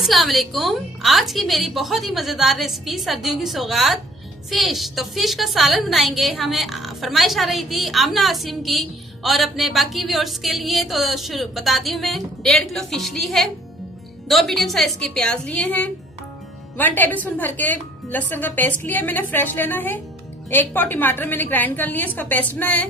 अस्सलाम वालेकुम। आज की मेरी बहुत ही मजेदार रेसिपी सर्दियों की सौगात फिश। तो फिश का सालन बनाएंगे। हमें फरमाइश आ रही थी आमना आसिम की और अपने बाकी व्यूअर्स के लिए। तो बताती हूँ मैं 1.5 किलो फिश ली है, 2 मीडियम साइज के प्याज लिए हैं, 1 टेबलस्पून भर के लहसुन का पेस्ट लिया मैंने, फ्रेश लेना है। 1 पाव टमाटर मैंने ग्राइंड कर लिया, इसका पेस्ट बना है।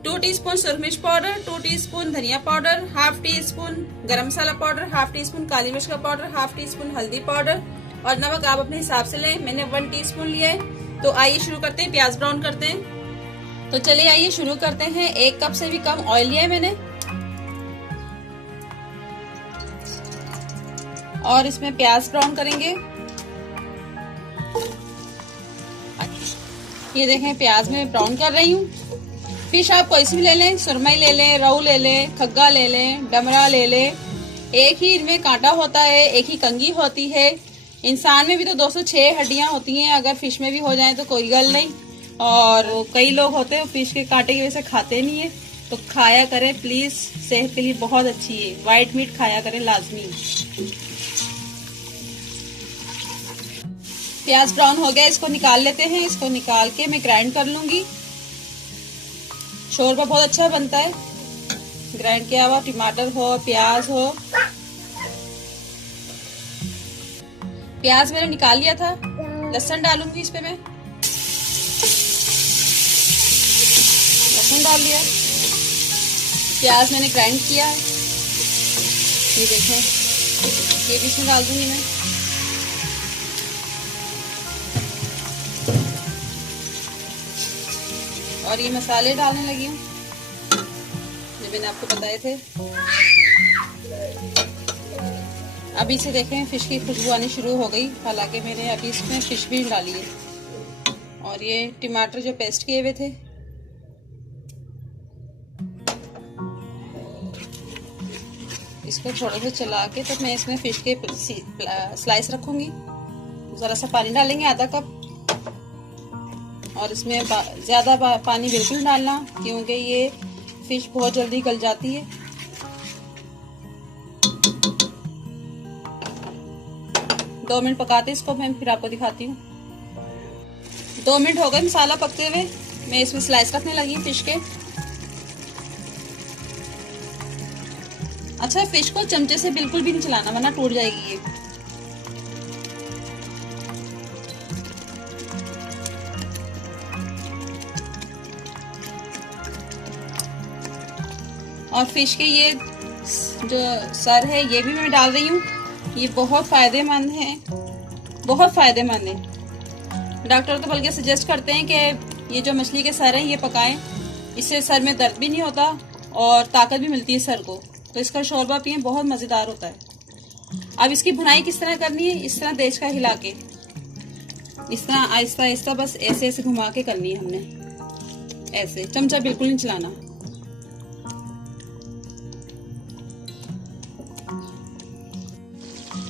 2 टीस्पून सुरख मिर्च पाउडर, 2 टीस्पून धनिया पाउडर, हाफ टी स्पून गरम मसाला पाउडर, हाफ टी स्पून काली मिर्च का पाउडर, हाफ टी स्पून हल्दी पाउडर और नमक आप अपने हिसाब से लें। मैंने 1 टीस्पून लिया है। तो आइए शुरू करते हैं, प्याज ब्राउन करते हैं। तो चलिए आइए शुरू करते हैं। 1 कप से भी कम ऑयल लिया है मैंने और इसमें प्याज ब्राउन करेंगे। ये देखें प्याज में ब्राउन कर रही हूँ। फिश आप कोई सी भी ले लें, सुरमई ले लें, रहू ले लें, खग्गा ले लें, डमरा ले लें। एक ही इनमें कांटा होता है, एक ही कंगी होती है। इंसान में भी तो 206 हड्डियां होती हैं, अगर फिश में भी हो जाए तो कोई गल नहीं। और कई लोग होते हैं फिश के कांटे की वजह से खाते नहीं है, तो खाया करें प्लीज, सेहत के लिए बहुत अच्छी है। व्हाइट मीट खाया करें लाजमी। प्याज ब्राउन हो गया, इसको निकाल लेते हैं। इसको निकाल के मैं ग्राइंड कर लूंगी। शोरबा बहुत अच्छा बनता है ग्राइंड किया हुआ, टमाटर हो, प्याज हो। प्याज मैंने निकाल लिया था, लहसुन डालूंगी इस पे मैं। लहसुन डाल लिया, प्याज मैंने ग्राइंड किया है, ये देखें, ये भी इसमें डाल दूंगी मैं। और ये मसाले डालने लगी हूँ जो मैंने आपको बताए थे। अभी से देखें फिश की खुशबू आनी शुरू हो गई, हालांकि मैंने अभी इसमें फिश भी डाली है। और ये टमाटर जो पेस्ट किए हुए थे, इसको थोड़ा सा चला के तो मैं इसमें फिश के स्लाइस रखूंगी। जरा सा पानी डालेंगे, आधा कप। और इसमें ज्यादा पानी बिल्कुल डालना, क्योंकि ये फिश बहुत जल्दी गल जाती है। दो मिनट पकाते इसको, मैं फिर आपको दिखाती हूँ। 2 मिनट हो गए मसाला पकते हुए। मैं इसमें स्लाइस रखने लगी फिश के। अच्छा, फिश को चमचे से बिल्कुल भी नहीं चलाना वरना टूट जाएगी ये। और फिश के ये जो सर है ये भी मैं डाल रही हूँ। ये बहुत फायदेमंद है, बहुत फायदेमंद है। डॉक्टर तो बल्कि सजेस्ट करते हैं कि ये जो मछली के सर हैं ये पकाएं, इससे सर में दर्द भी नहीं होता और ताकत भी मिलती है सर को। तो इसका शोरबा पिएं, बहुत मजेदार होता है। अब इसकी भुनाई किस तरह करनी है, इस तरह तेज का हिला के, इस तरह आहिस्ता आहिस्ता, बस ऐसे ऐसे घुमा के करनी है हमने, ऐसे। चमचा बिल्कुल नहीं चलाना।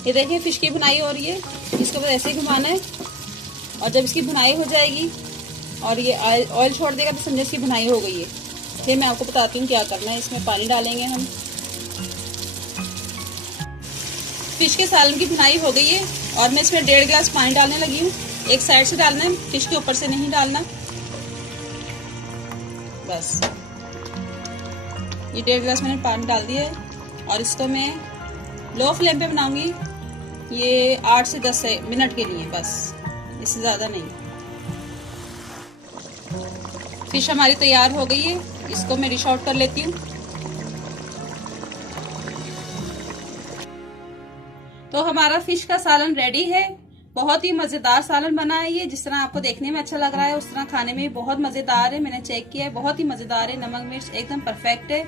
ये देखिए फिश की भुनाई हो रही है, इसको बस ऐसे ही घुमाना है। और जब इसकी भुनाई हो जाएगी और ये ऑयल छोड़ देगा तो समझे इसकी भुनाई हो गई है। फिर मैं आपको बताती हूँ क्या करना है। इसमें पानी डालेंगे हम। फिश के सालन की भुनाई हो गई है और मैं इसमें 1.5 गिलास पानी डालने लगी हूँ। एक साइड से डालना है, फिश के ऊपर से नहीं डालना। बस ये 1.5 गिलास मैंने पानी डाल दिया है और इसको मैं लो फ्लेम पे बनाऊंगी। ये 8 से 10 मिनट के लिए, बस, इससे ज्यादा नहीं। फिश हमारी तैयार हो गई है, इसको मैं डिश आउट कर लेती हूँ। तो हमारा फिश का सालन रेडी है। बहुत ही मजेदार सालन बना है ये। जिस तरह आपको देखने में अच्छा लग रहा है उस तरह खाने में बहुत मजेदार है। मैंने चेक किया है, बहुत ही मजेदार है। नमक मिर्च एकदम परफेक्ट है।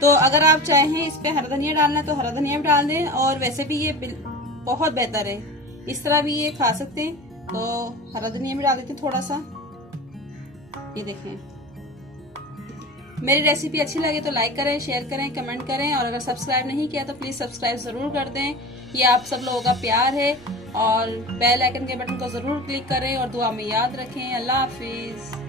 तो अगर आप चाहें इस पे हरा धनिया डालना है तो हरा धनिया भी डाल दें, और वैसे भी ये बहुत बेहतर है। इस तरह भी ये खा सकते हैं, तो हरा धनिया भी डाल देते हैं थोड़ा सा। ये देखें, मेरी रेसिपी अच्छी लगे तो लाइक करें, शेयर करें, कमेंट करें, और अगर सब्सक्राइब नहीं किया तो प्लीज सब्सक्राइब जरूर कर दें। ये आप सब लोगों का प्यार है। और बेल आइकन के बटन को जरूर क्लिक करें और दुआ में याद रखें। अल्लाह हाफिज।